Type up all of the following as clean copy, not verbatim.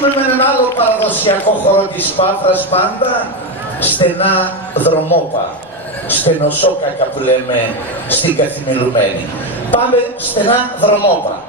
συνεχίζουμε με έναν άλλο παραδοσιακό χορό της Παύδρας, πάντα στενά δρομόπα, στενοσόκακα που λέμε στην καθημερινή. Πάμε στενά δρομόπα.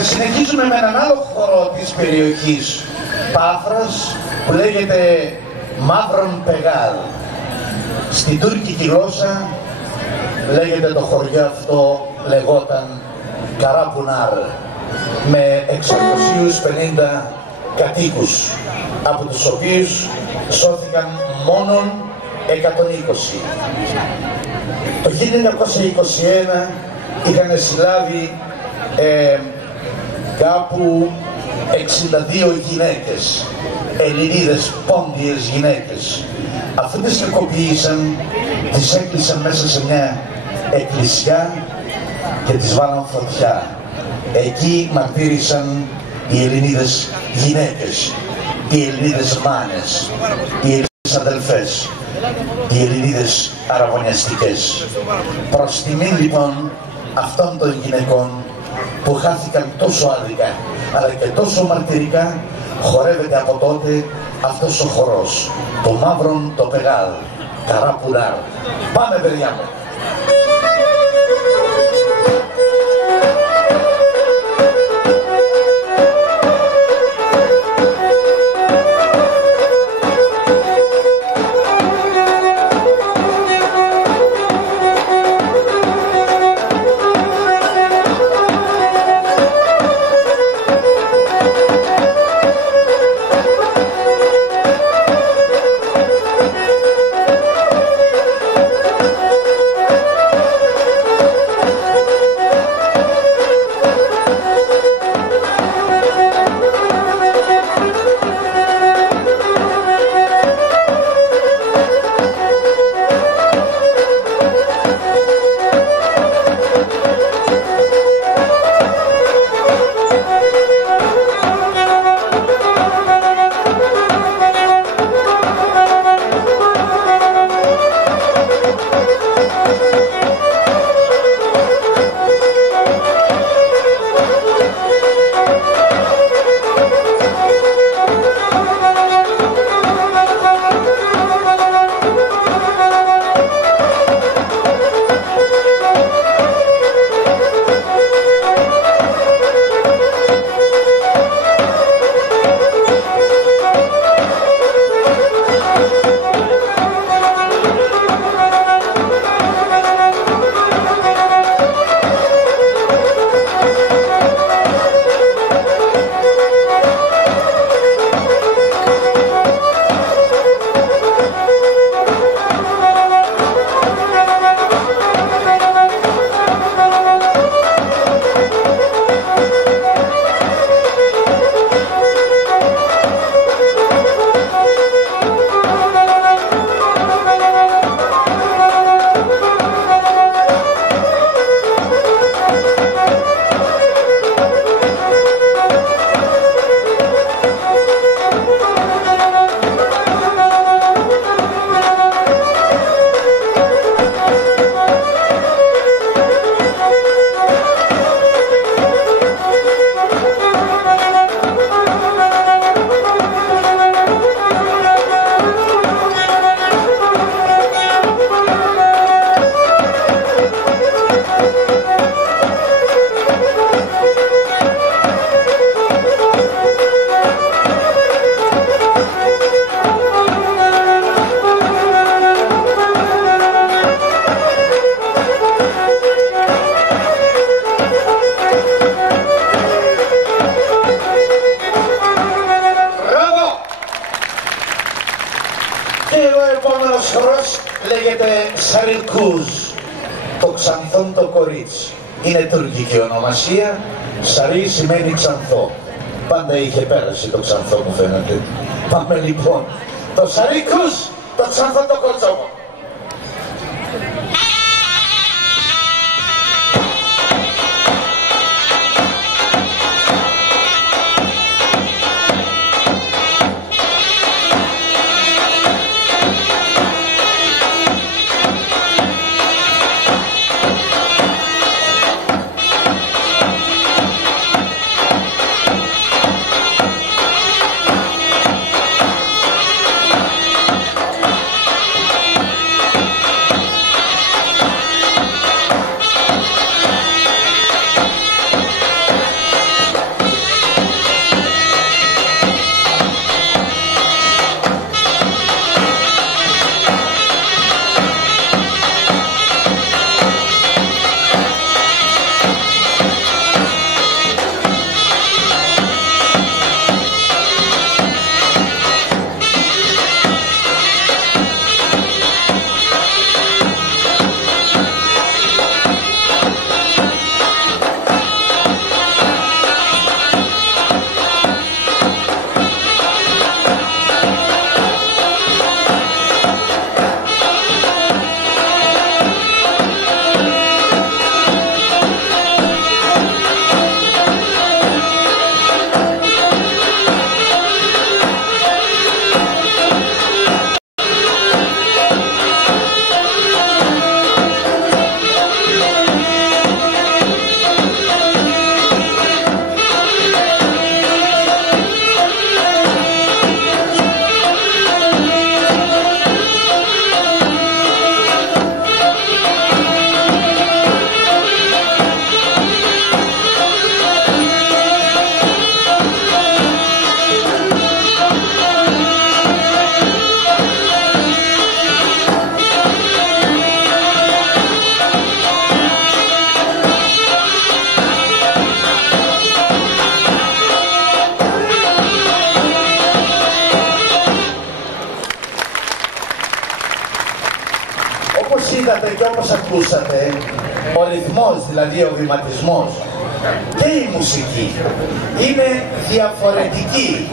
Συνεχίζουμε με έναν άλλο χορό της περιοχής Παύδρας που λέγεται Μαύρον Πεγάλ. Στην τουρκική γλώσσα λέγεται το χωριό αυτό, λεγόταν Καράπουνάρ, με 650 κατοίκους, από τους οποίους σώθηκαν μόνον 120. Το 1921 είχαν συλλάβει κάπου 62 γυναίκες, Ελληνίδες πόντιες γυναίκες. Αφού τις κακοποίησαν, τις έκλεισαν μέσα σε μια εκκλησιά και τις βάλαν φωτιά. Εκεί μαρτύρησαν οι Ελληνίδες γυναίκες, οι Ελληνίδες μάνες, οι Ελληνίδες αδελφές, οι Ελληνίδες αραβωνιαστικές. Προς τιμή λοιπόν αυτών των γυναικών που χάθηκαν τόσο άδικα αλλά και τόσο μαρτυρικά, χορεύεται από τότε αυτός ο χορός, το Μαύρον το Πεγάλ, Καράπουνάρ. Πάμε παιδιά μου! Και ο επόμενος χορός λέγεται Σαρικούζ, το ξανθόν το κορίτσι. Είναι τουρκική ονομασία, Σαρί σημαίνει ξανθό. Πάντα είχε πέρασει το ξανθό μου φαίνεται. Πάμε λοιπόν, το Σαρικούζ, το ξανθό το κοτσόβο. Όπως είδατε και όπως ακούσατε, ο ρυθμός, δηλαδή ο βηματισμός και η μουσική είναι διαφορετική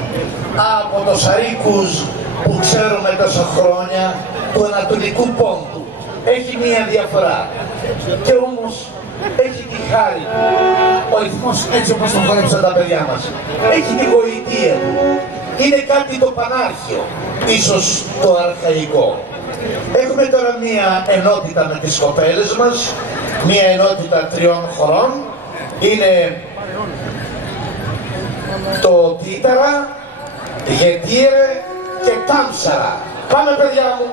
από το Σαρίκουζ που ξέρουμε τόσα χρόνια του Ανατολικού Πόντου. Έχει μία διαφορά και όμως έχει τη χάρη του. Ο ρυθμός έτσι όπως τον χόρεψαν τα παιδιά μας έχει τη γοητεία του. Είναι κάτι το πανάρχιο, ίσως το αρχαϊκό. Έχουμε τώρα μία ενότητα με τις κοπέλες μας, μία ενότητα 3 χωρών. Είναι το Τίταρα, Γετήρε και Τάμσαρα. Πάμε παιδιά μου!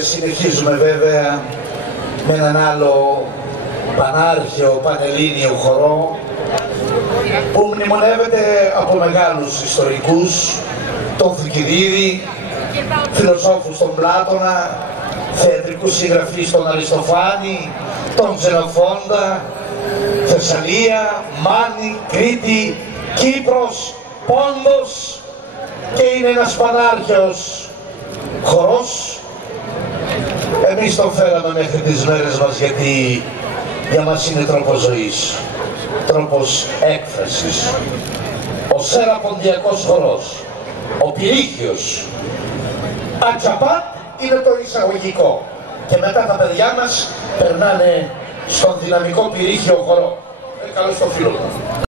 συνεχίζουμε βέβαια με έναν άλλο πανάρχαιο, πανελλήνιο χορό που μνημονεύεται από μεγάλους ιστορικούς, τον Θουκυδίδη, φιλοσόφους τον Πλάτωνα, θεατρικούς συγγραφείς τον Αριστοφάνη, τον Ξενοφόντα, Θεσσαλία, Μάνη, Κρήτη, Κύπρος, Πόντος, και είναι ένας πανάρχαιος χορός. Εμείς τον φέραμε μέχρι τις μέρες μας γιατί για μας είναι τρόπος ζωής, τρόπος έκφρασης. Ο Σεραποντιακός χορός, ο Πυρίχιος, Ατσαπάτ είναι το εισαγωγικό και μετά τα παιδιά μας περνάνε στον δυναμικό Πυρίχιο χορό. Καλώς το φίλο μου.